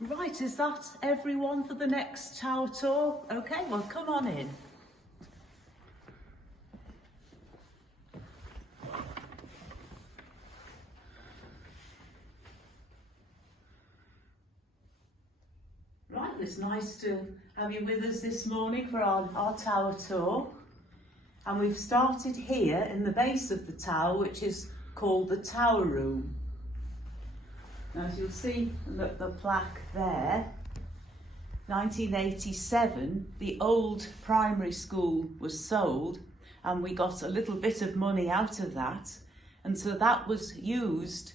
Right, is that everyone for the next tower tour? Okay, well come on in. Right, it's nice to have you with us this morning for our tower tour. And we've started here in the base of the tower, which is called the Tower Room. Now, as you'll see the plaque there, 1987, the old primary school was sold and we got a little bit of money out of that. And so that was used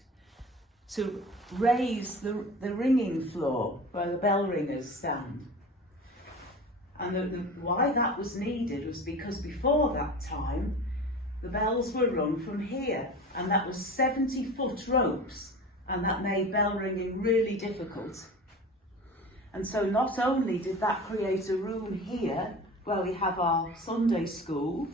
to raise the ringing floor where the bell ringers stand. And why that was needed was because before that time, the bells were rung from here, and that was 70-foot ropes, and that made bell ringing really difficult. And so not only did that create a room here where we have our Sunday school,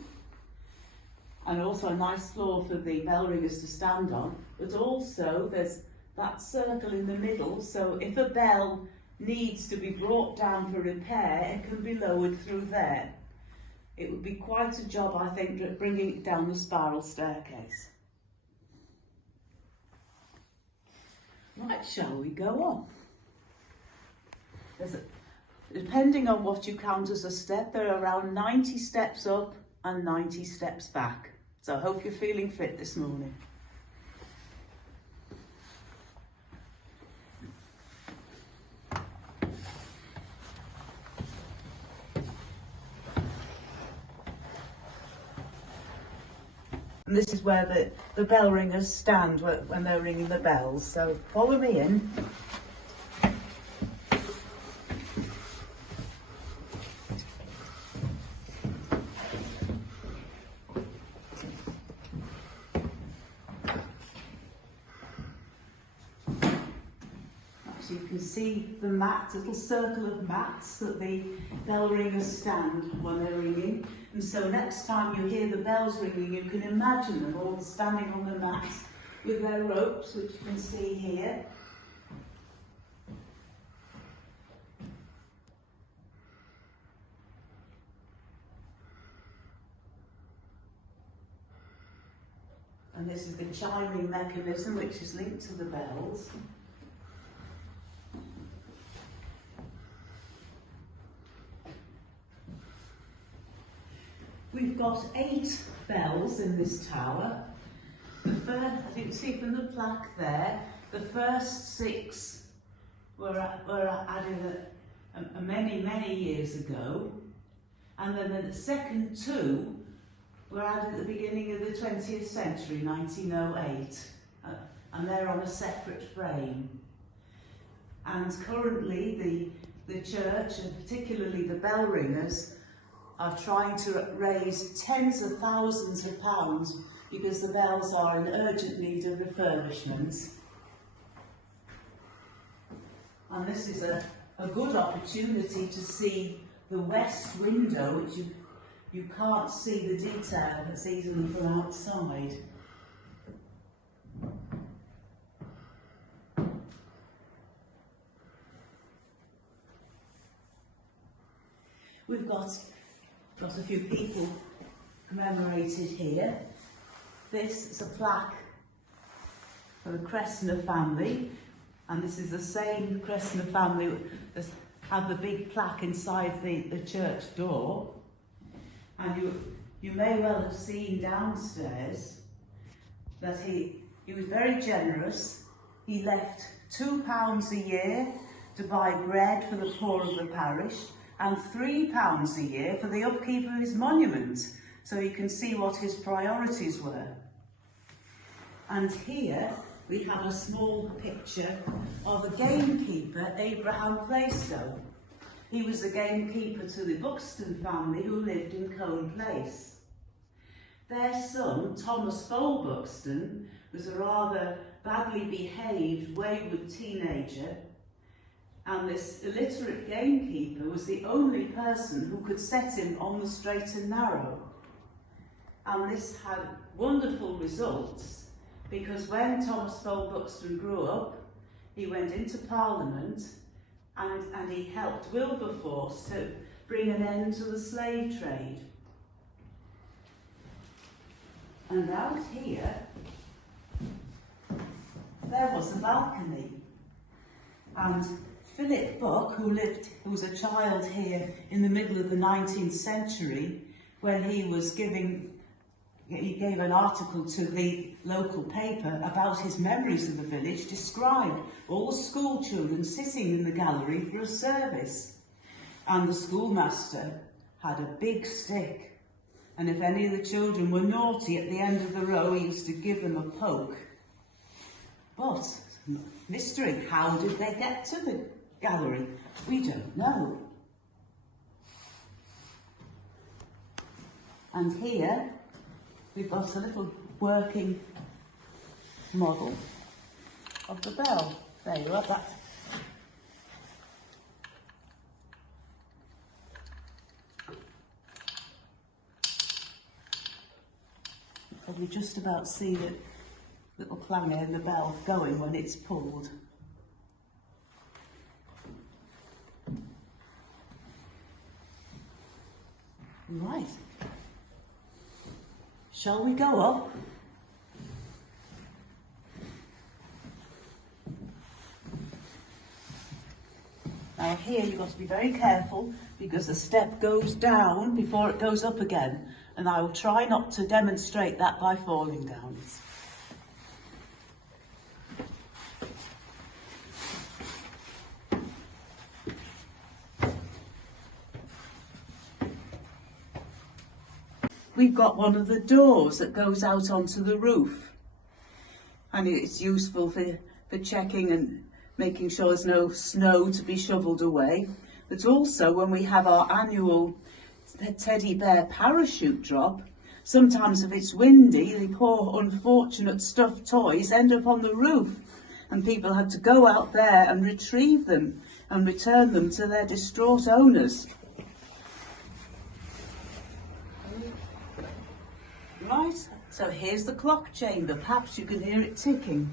and also a nice floor for the bell ringers to stand on, but also there's that circle in the middle, so if a bell needs to be brought down for repair, it can be lowered through there. It would be quite a job, I think, bringing it down the spiral staircase. Right, shall we go on? Depending on what you count as a step, there are around 90 steps up and 90 steps back. So I hope you're feeling fit this morning. And this is where the bell ringers stand when they're ringing the bells. So follow me in. So you can see the mat, little circle of mats that the bell ringers stand when they're ringing. And so next time you hear the bells ringing, you can imagine them all standing on the mats with their ropes, which you can see here. And this is the chiming mechanism, which is linked to the bells. We've got 8 bells in this tower. The first, as you can see from the plaque there, the first 6 were added many years ago, and then the second 2 were added at the beginning of the 20th century, 1908, and they're on a separate frame. And currently the church, and particularly the bell ringers, are trying to raise tens of thousands of pounds because the bells are in urgent need of refurbishment. And this is a good opportunity to see the west window, which you can't see the detail as easily from outside. We've got a few people commemorated here. This is a plaque for the Cressner family, and this is the same Cressner family that had the big plaque inside the church door. And you may well have seen downstairs that he was very generous. He left £2 a year to buy bread for the poor of the parish, and £3 a year for the upkeep of his monument, so you can see what his priorities were. And here we have a small picture of a gamekeeper, Abraham Plaistow. He was the gamekeeper to the Buxton family who lived in Colne Place. Their son, Thomas Fole Buxton, was a rather badly behaved, wayward teenager, and this illiterate gamekeeper was the only person who could set him on the straight and narrow. And this had wonderful results, because when Thomas Fole Buxton grew up, he went into Parliament and he helped Wilberforce to bring an end to the slave trade. And out here, there was a balcony. And Philip Buck, who was a child here in the middle of the 19th century, when he gave an article to the local paper about his memories of the village, described all the school children sitting in the gallery for a service. And the schoolmaster had a big stick, and if any of the children were naughty at the end of the row, he used to give them a poke. But, mystery, how did they get to the gallery? We don't know. And here, we've got a little working model of the bell. There you are, that. You probably just about see the little clanger in the bell going when it's pulled. Right. Shall we go up? Now here you've got to be very careful because the step goes down before it goes up again, and I will try not to demonstrate that by falling down. We've got one of the doors that goes out onto the roof, and it's useful for checking and making sure there's no snow to be shovelled away. But also when we have our annual teddy bear parachute drop, sometimes if it's windy, the poor unfortunate stuffed toys end up on the roof, and people had to go out there and retrieve them and return them to their distraught owners. Right, so here's the clock chamber. Perhaps you can hear it ticking.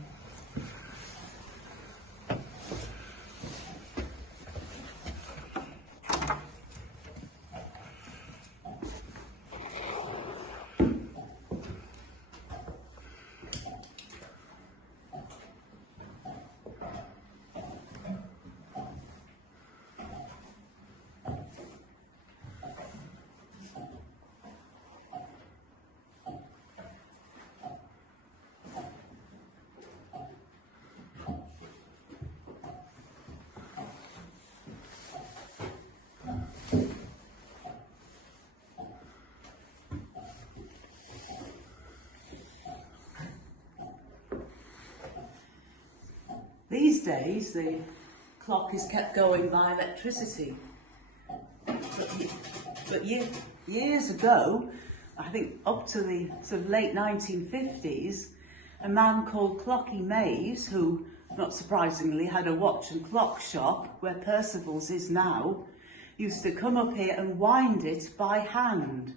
These days, the clock is kept going by electricity. But years ago, I think up to the sort of late 1950s, a man called Clocky Mays, who, not surprisingly, had a watch and clock shop where Percival's is now, used to come up here and wind it by hand.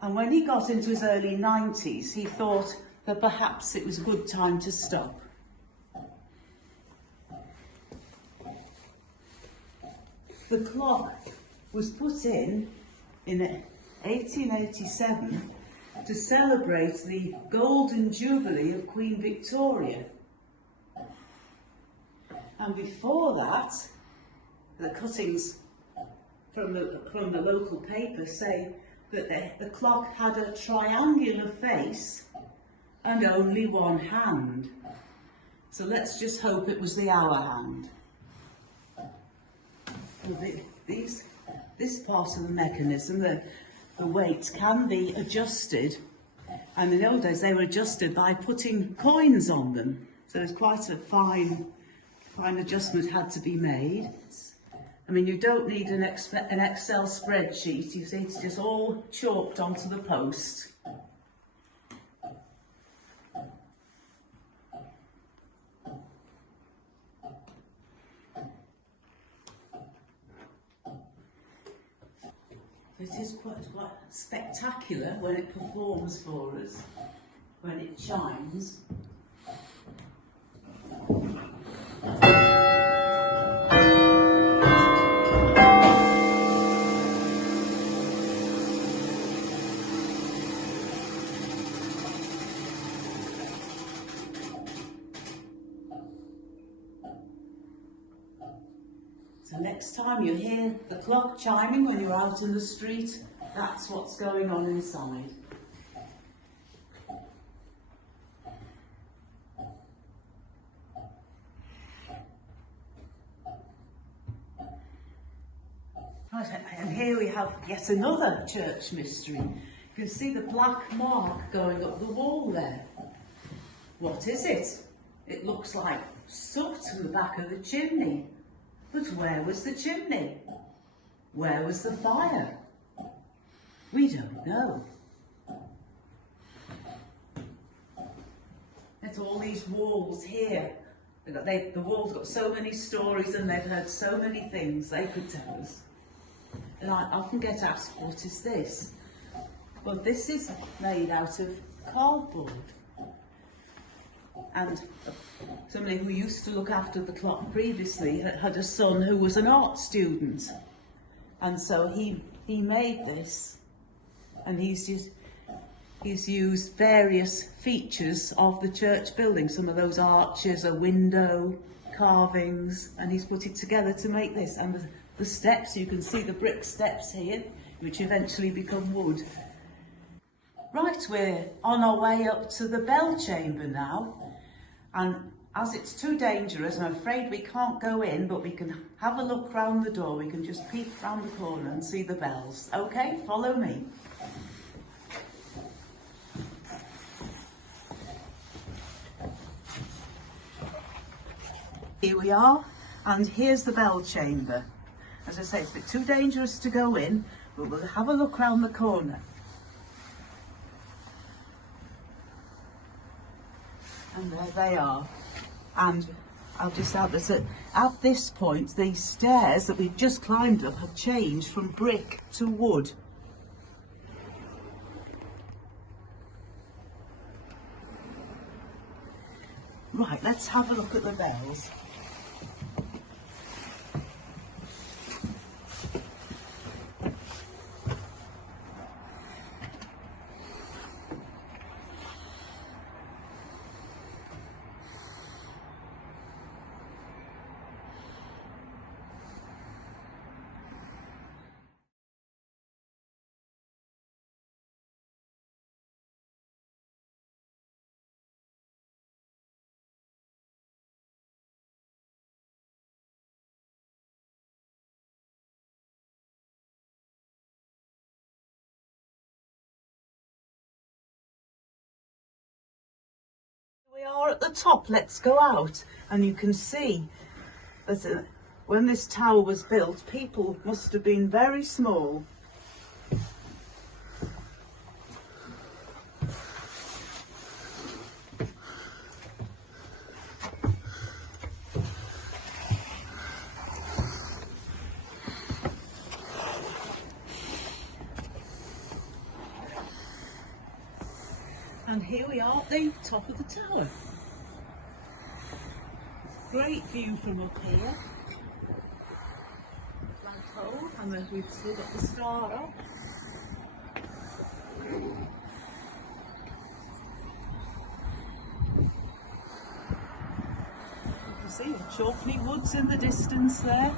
And when he got into his early 90s, he thought that perhaps it was a good time to stop. The clock was put in 1887 to celebrate the Golden Jubilee of Queen Victoria. And before that, the cuttings from the local paper say that the clock had a triangular face and only one hand. So let's just hope it was the hour hand. This part of the mechanism, the weights, can be adjusted, and in the old days they were adjusted by putting coins on them. So there's quite a fine adjustment had to be made. I mean, you don't need an Excel spreadsheet, you see, it's just all chalked onto the post. It is quite spectacular when it performs for us, when it chimes. So next time you hear the clock chiming when you're out in the street, that's what's going on inside. Right, and here we have yet another church mystery. You can see the black mark going up the wall there. What is it? It looks like soot in the back of the chimney. But where was the chimney? Where was the fire? We don't know. There's all these walls here. The walls got so many stories and they've heard so many things they could tell us. And I often get asked, what is this? Well, this is made out of cardboard. And somebody who used to look after the clock previously had a son who was an art student. And so he made this, and he's used various features of the church building. Some of those arches, a window, carvings, and he's put it together to make this. And the steps, you can see the brick steps here, which eventually become wood. Right, we're on our way up to the bell chamber now. And as it's too dangerous, I'm afraid we can't go in, but we can have a look round the door. We can just peek round the corner and see the bells. Okay, follow me. Here we are, and here's the bell chamber. As I say, it's a bit too dangerous to go in, but we'll have a look round the corner. And there they are. And I'll just add this, at this point, these stairs that we've just climbed up have changed from brick to wood. Right, let's have a look at the bells. We are at the top. Let's go out, and you can see that when this tower was built, people must have been very small. And here we are at the top of the tower. Great view from up here. Flagpole, and then we've still got the star up. You can see the chalky woods in the distance there.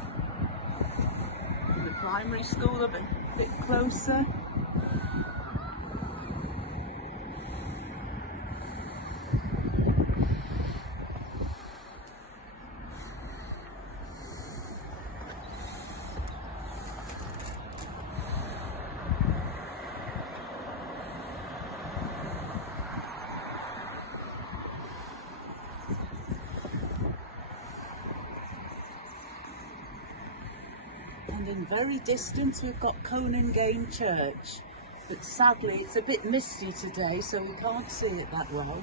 And the primary school a bit closer. And in very distance we've got Colne Church, but sadly it's a bit misty today, so we can't see it that well.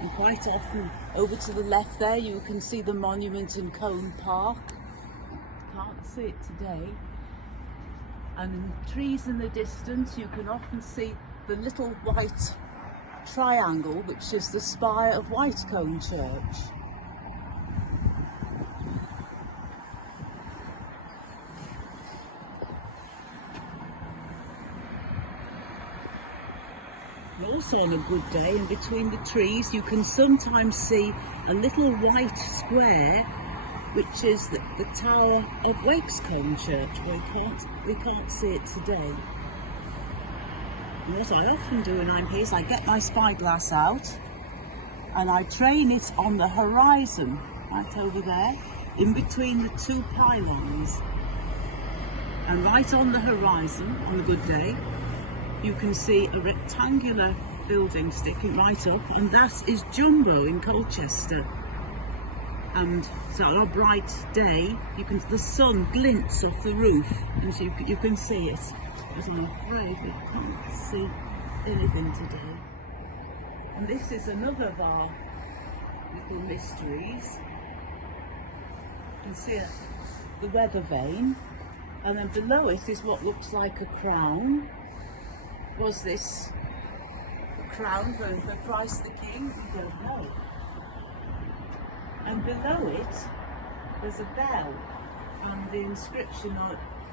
And quite often over to the left there you can see the monument in Colne Park. Can't see it today. And in the trees in the distance you can often see the little white triangle, which is the spire of Whitecombe Church. Also on a good day, in between the trees, you can sometimes see a little white square, which is the tower of Earls Colne Church. We can't see it today. And what I often do when I'm here is I get my spyglass out and I train it on the horizon, right over there, in between the two pylons. And right on the horizon, on a good day, you can see a rectangular building sticking right up, and that is Jumbo in Colchester. And so on a bright day, the sun glints off the roof, and so you can see it. But I'm afraid we can't see anything today. And this is another of our little mysteries. You can see the weather vane, and then below it is what looks like a crown. Was this a crown for Christ the King? We don't know. And below it, there's a bell, and the inscription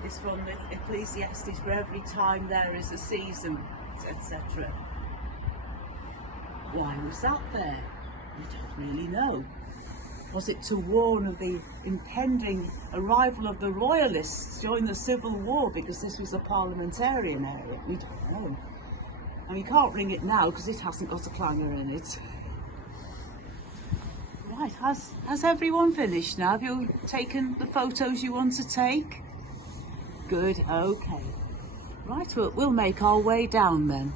is from the Ecclesiastes, for every time there is a season, etc. Why was that there? We don't really know. Was it to warn of the impending arrival of the royalists during the Civil War, because this was a parliamentarian area? We don't know. And you can't ring it now because it hasn't got a clanger in it. Right, has everyone finished now? Have you taken the photos you want to take? Good, okay. Right, we'll make our way down then.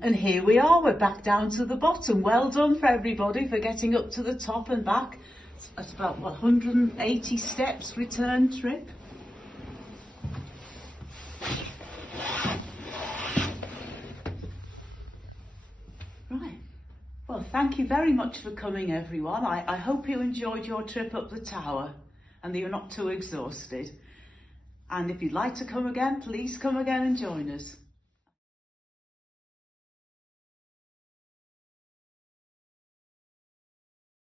And here we are, we're back down to the bottom. Well done for everybody for getting up to the top and back. That's about, what, 180 steps return trip. Right, well, thank you very much for coming, everyone. I hope you enjoyed your trip up the tower and that you're not too exhausted. And if you'd like to come again, please come again and join us.